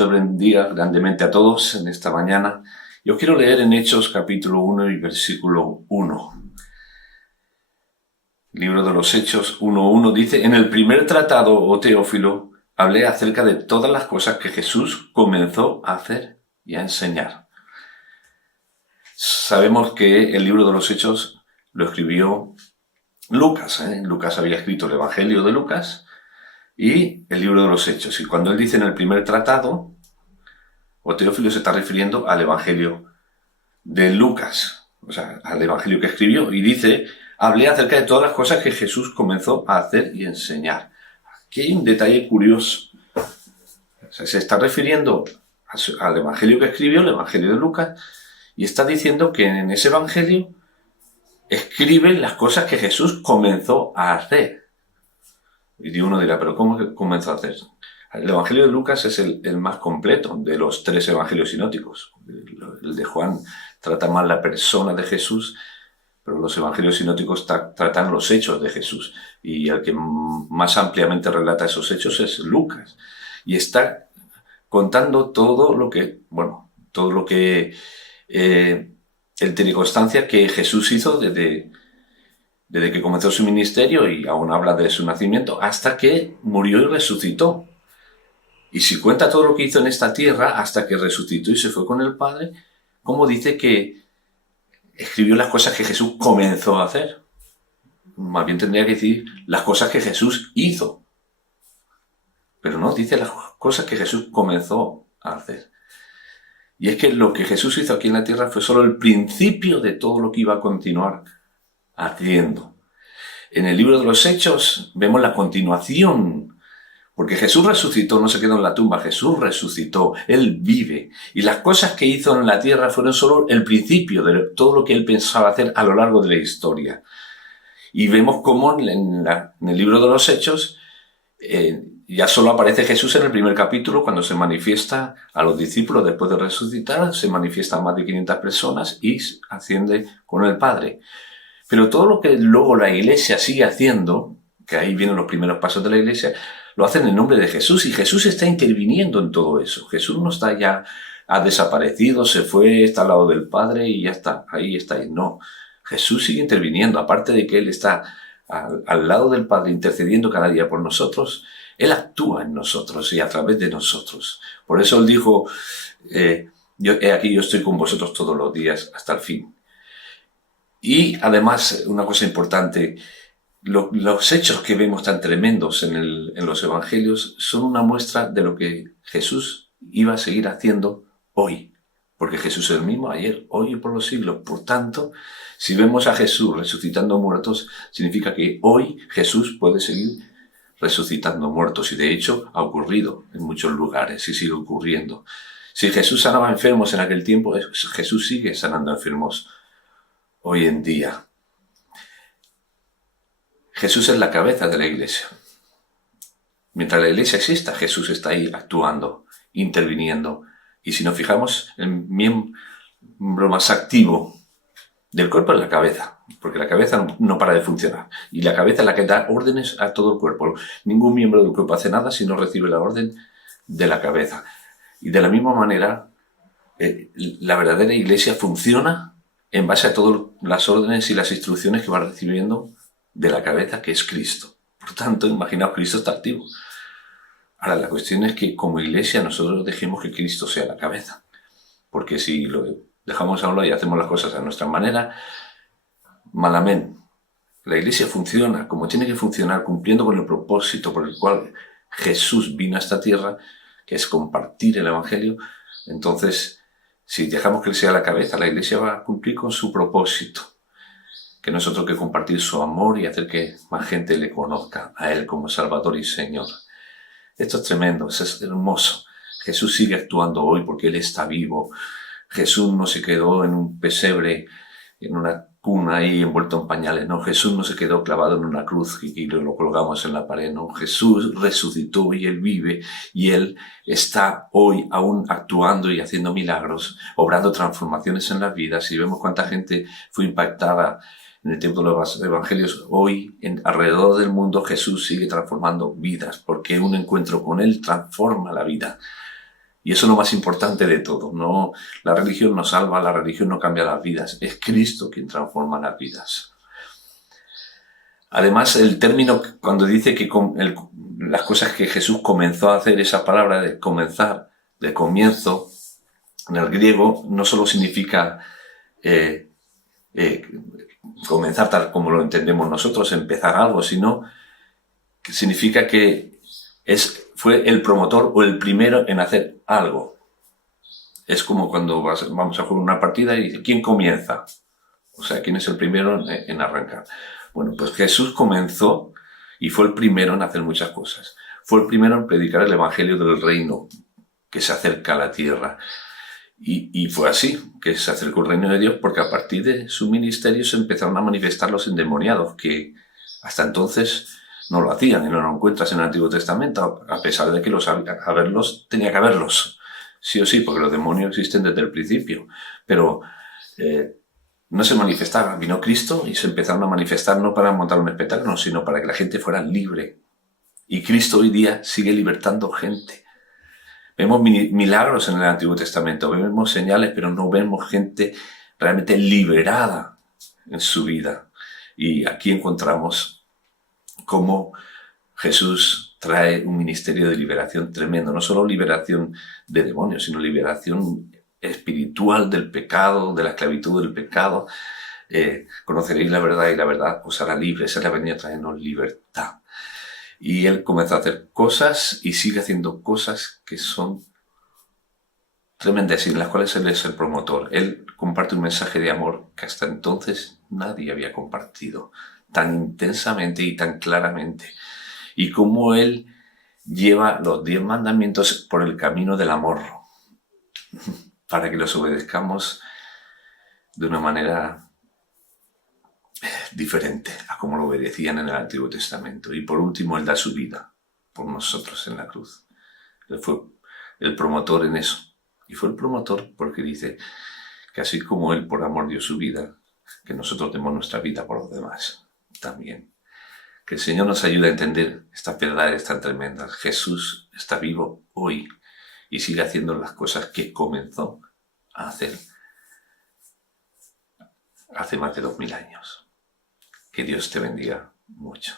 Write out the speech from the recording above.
Dios os bendiga grandemente a todos en esta mañana. Yo quiero leer en Hechos capítulo 1 y versículo 1. Libro de los Hechos 1:1 dice: En el primer tratado, oh Teófilo, hablé acerca de todas las cosas que Jesús comenzó a hacer y a enseñar. Sabemos que el libro de los Hechos lo escribió Lucas. Lucas había escrito el Evangelio de Lucas y el libro de los Hechos. Y cuando él dice en el primer tratado, o Teófilo, se está refiriendo al Evangelio de Lucas, o sea, al Evangelio que escribió. Y dice: hablé acerca de todas las cosas que Jesús comenzó a hacer y enseñar. Aquí hay un detalle curioso. O sea, se está refiriendo al Evangelio que escribió, el Evangelio de Lucas, y está diciendo que en ese Evangelio escribe las cosas que Jesús comenzó a hacer. Y uno dirá, ¿pero cómo comenzó a hacer? El Evangelio de Lucas es el más completo de los 3 evangelios sinópticos. El de Juan trata más la persona de Jesús, pero los evangelios sinópticos tratan los hechos de Jesús. Y el que más ampliamente relata esos hechos es Lucas. Y está contando todo lo que él tiene constancia que Jesús hizo desde que comenzó su ministerio, y aún habla de su nacimiento, hasta que murió y resucitó. Y si cuenta todo lo que hizo en esta tierra hasta que resucitó y se fue con el Padre, ¿cómo dice que escribió las cosas que Jesús comenzó a hacer? Más bien tendría que decir las cosas que Jesús hizo. Pero no, dice las cosas que Jesús comenzó a hacer. Y es que lo que Jesús hizo aquí en la tierra fue solo el principio de todo lo que iba a continuar haciendo. En el libro de los Hechos vemos la continuación, porque Jesús resucitó, no se quedó en la tumba, Jesús resucitó, Él vive. Y las cosas que hizo en la tierra fueron solo el principio de todo lo que Él pensaba hacer a lo largo de la historia. Y vemos cómo en el libro de los Hechos ya solo aparece Jesús en el primer capítulo, cuando se manifiesta a los discípulos después de resucitar, se manifiestan más de 500 personas y asciende con el Padre. Pero todo lo que luego la Iglesia sigue haciendo, que ahí vienen los primeros pasos de la Iglesia, lo hacen en nombre de Jesús, y Jesús está interviniendo en todo eso. Jesús no está ya, ha desaparecido, se fue, está al lado del Padre y ya está, ahí está. No, Jesús sigue interviniendo, aparte de que Él está al lado del Padre intercediendo cada día por nosotros. Él actúa en nosotros y a través de nosotros. Por eso Él dijo, yo estoy con vosotros todos los días hasta el fin. Y además, una cosa importante, los hechos que vemos tan tremendos en los evangelios son una muestra de lo que Jesús iba a seguir haciendo hoy. Porque Jesús es el mismo ayer, hoy y por los siglos. Por tanto, si vemos a Jesús resucitando muertos, significa que hoy Jesús puede seguir resucitando muertos. Y de hecho ha ocurrido en muchos lugares y sigue ocurriendo. Si Jesús sanaba enfermos en aquel tiempo, Jesús sigue sanando enfermos hoy en día. Jesús es la cabeza de la Iglesia. Mientras la Iglesia exista, Jesús está ahí actuando, interviniendo. Y si nos fijamos, el miembro más activo del cuerpo es la cabeza, porque la cabeza no para de funcionar. Y la cabeza es la que da órdenes a todo el cuerpo. Ningún miembro del cuerpo hace nada si no recibe la orden de la cabeza. Y de la misma manera, la verdadera Iglesia funciona en base a todas las órdenes y las instrucciones que va recibiendo de la cabeza, que es Cristo. Por tanto, imaginaos, Cristo está activo. Ahora, la cuestión es que como Iglesia nosotros dejemos que Cristo sea la cabeza. Porque si lo dejamos a un lado y hacemos las cosas a nuestra manera, malamente. La Iglesia funciona como tiene que funcionar, cumpliendo con el propósito por el cual Jesús vino a esta tierra, que es compartir el Evangelio. Entonces, si dejamos que Él sea la cabeza, la Iglesia va a cumplir con su propósito, que nosotros que compartir su amor y hacer que más gente le conozca a Él como Salvador y Señor. Esto es tremendo, es hermoso. Jesús sigue actuando hoy porque Él está vivo. Jesús no se quedó en un pesebre, en una cuna ahí envuelto en pañales. No, Jesús no se quedó clavado en una cruz y lo colgamos en la pared. No, Jesús resucitó y Él vive, y Él está hoy aún actuando y haciendo milagros, obrando transformaciones en las vidas. Y vemos cuánta gente fue impactada en el tiempo de los evangelios. Hoy, alrededor del mundo, Jesús sigue transformando vidas, porque un encuentro con Él transforma la vida. Y eso es lo más importante de todo. No, la religión no salva, la religión no cambia las vidas. Es Cristo quien transforma las vidas. Además, el término, cuando dice que las cosas que Jesús comenzó a hacer, esa palabra de comenzar, de comienzo, en el griego, no solo significa comenzar tal como lo entendemos nosotros, empezar algo, sino que significa que fue el promotor o el primero en hacer algo. Es como cuando vamos a jugar una partida y dice, ¿quién comienza? O sea, ¿quién es el primero en arrancar? Bueno, pues Jesús comenzó y fue el primero en hacer muchas cosas. Fue el primero en predicar el evangelio del reino que se acerca a la tierra. Y fue así, que se acercó el reino de Dios, porque a partir de su ministerio se empezaron a manifestar los endemoniados, que hasta entonces no lo hacían, y no lo encuentras en el Antiguo Testamento, a pesar de que tenía que haberlos, sí o sí, porque los demonios existen desde el principio, pero no se manifestaban. Vino Cristo y se empezaron a manifestar no para montar un espectáculo, sino para que la gente fuera libre. Y Cristo hoy día sigue libertando gente. Vemos milagros en el Antiguo Testamento, vemos señales, pero no vemos gente realmente liberada en su vida. Y aquí encontramos cómo Jesús trae un ministerio de liberación tremendo, no solo liberación de demonios, sino liberación espiritual del pecado, de la esclavitud del pecado. Conoceréis la verdad y la verdad os hará libres. Él ha venido a traernos libertad. Y él comenzó a hacer cosas y sigue haciendo cosas que son tremendas y en las cuales él es el promotor. Él comparte un mensaje de amor que hasta entonces nadie había compartido tan intensamente y tan claramente. Y cómo él lleva los 10 mandamientos por el camino del amor, para que los obedezcamos de una manera diferente a como lo obedecían en el Antiguo Testamento. Y por último, él da su vida por nosotros en la cruz. Él fue el promotor en eso. Y fue el promotor porque dice que así como él por amor dio su vida, que nosotros demos nuestra vida por los demás también. Que el Señor nos ayude a entender estas verdades tan tremendas. Jesús está vivo hoy y sigue haciendo las cosas que comenzó a hacer hace más de 2000 años. Que Dios te bendiga mucho.